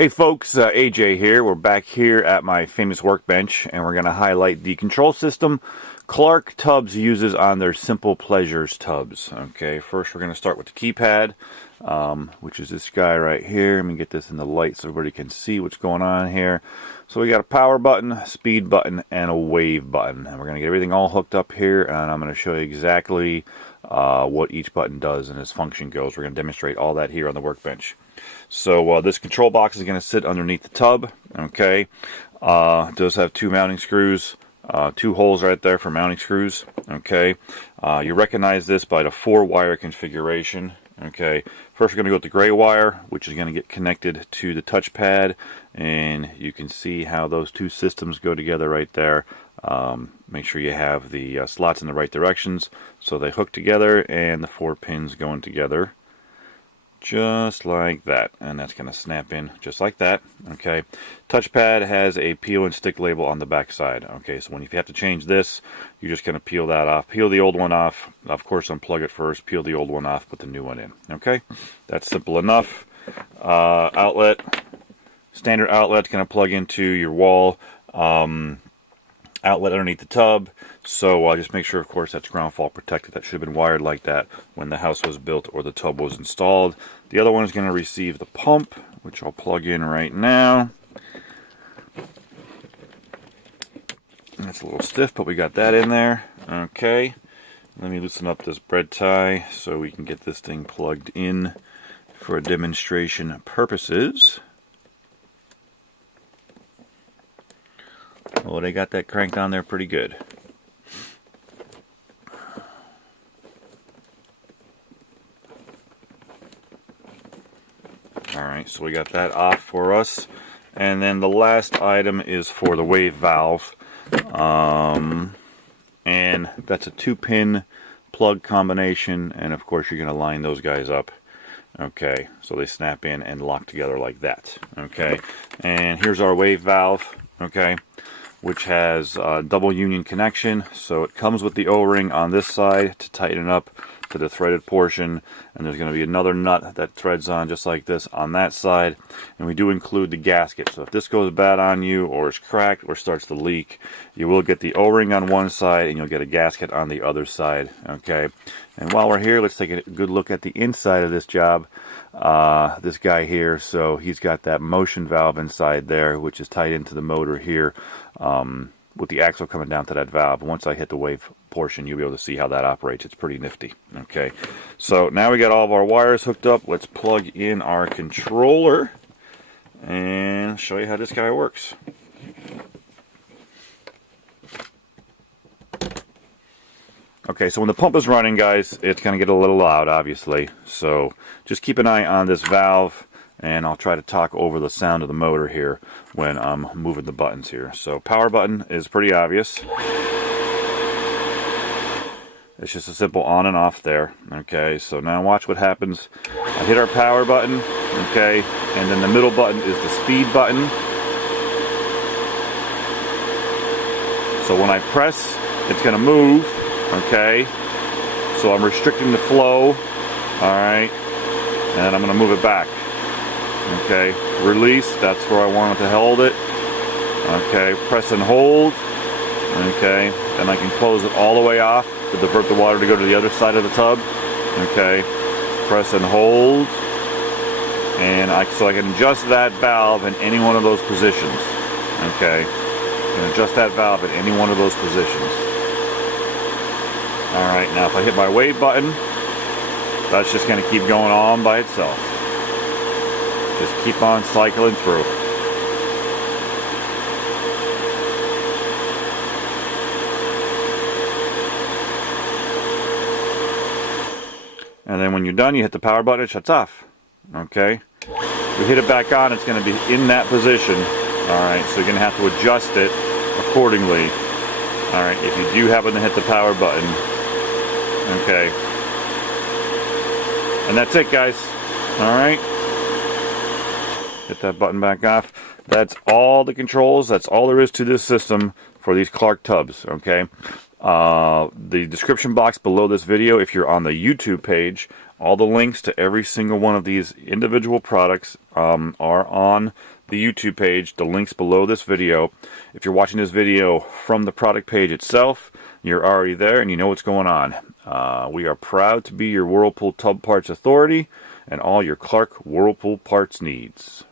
Hey folks, AJ here. We're back here at my famous workbench, and we're going to highlight the control system Clarke Tubs uses on their Simple Pleasures tubs. Okay, first we're going to start with the keypad, which is this guy right here. Let me get this in the light so everybody can see what's going on here. So we got a power button, a speed button, and a wave button. And we're going to get everything all hooked up here, and I'm going to show you exactly what each button does and its function goes. We're going to demonstrate all that here on the workbench. So this control box is going to sit underneath the tub. Okay, it does have two mounting screws, two holes right there for mounting screws. Okay, you recognize this by the 4-wire configuration. Okay, first we're going to go with the gray wire, which is going to get connected to the touchpad, and you can see how those two systems go together right there. Make sure you have the slots in the right directions so they hook together and the 4 pins going together just like that, and that's going to snap in just like that. Okay, touchpad has a peel and stick label on the back side. Okay, so if you have to change this, you're just going to peel that off, peel the old one off, of course unplug it first, peel the old one off, put the new one in. Okay, that's simple enough. Outlet, standard outlet, going to plug into your wall outlet underneath the tub. So just make sure, of course, that's ground fault protected. That should have been wired like that when the house was built or the tub was installed. The other one is going to receive the pump, which I'll plug in right now. That's a little stiff, but we got that in there. Okay, let me loosen up this bread tie so we can get this thing plugged in for demonstration purposes. Oh, they got that cranked on there pretty good. Alright, so we got that off for us. And then the last item is for the wave valve. And that's a 2-pin plug combination. And of course you're going to line those guys up. Okay, so they snap in and lock together like that. Okay, and here's our wave valve. Okay, which has a double union connection, so it comes with the O-ring on this side to tighten up to the threaded portion, and there's going to be another nut that threads on just like this on that side, and we do include the gasket, so if this goes bad on you or is cracked or starts to leak, you will get the O-ring on one side and you'll get a gasket on the other side. Okay, and while we're here, let's take a good look at the inside of this job. This guy here, so he's got that motion valve inside there, which is tied into the motor here, with the axle coming down to that valve. Once I hit the wave portion, you'll be able to see how that operates. It's pretty nifty. Okay, so now we got all of our wires hooked up. Let's plug in our controller and show you how this guy works. Okay, so when the pump is running, guys, it's going to get a little loud, obviously. So just keep an eye on this valve, and I'll try to talk over the sound of the motor here when I'm moving the buttons here. So power button is pretty obvious. It's just a simple on and off there. Okay, so now watch what happens. I hit our power button, okay, and then the middle button is the speed button. So when I press, it's going to move. Okay, so I'm restricting the flow. Alright, and I'm going to move it back. Okay, release, that's where I want it to hold it. Okay, press and hold. Okay, and I can close it all the way off to divert the water to go to the other side of the tub. Okay, press and hold. And so I can adjust that valve in any one of those positions. Okay, I can adjust that valve in any one of those positions. Alright, now if I hit my wave button, that's just going to keep going on by itself. Just keep on cycling through. And then when you're done, you hit the power button, it shuts off. Okay? If you hit it back on, it's going to be in that position. Alright, so you're going to have to adjust it accordingly. Alright, if you do happen to hit the power button. Okay. And that's it, guys. Alright. Hit that button back off. That's all the controls. That's all there is to this system for these Clarke tubs. Okay. The description box below this video, if you're on the YouTube page, All the links to every single one of these individual products are on the YouTube page, the links below this video. If you're watching this video from the product page itself, you're already there and you know what's going on. We are proud to be your Whirlpool Tub Parts Authority and all your Clarke Whirlpool parts needs.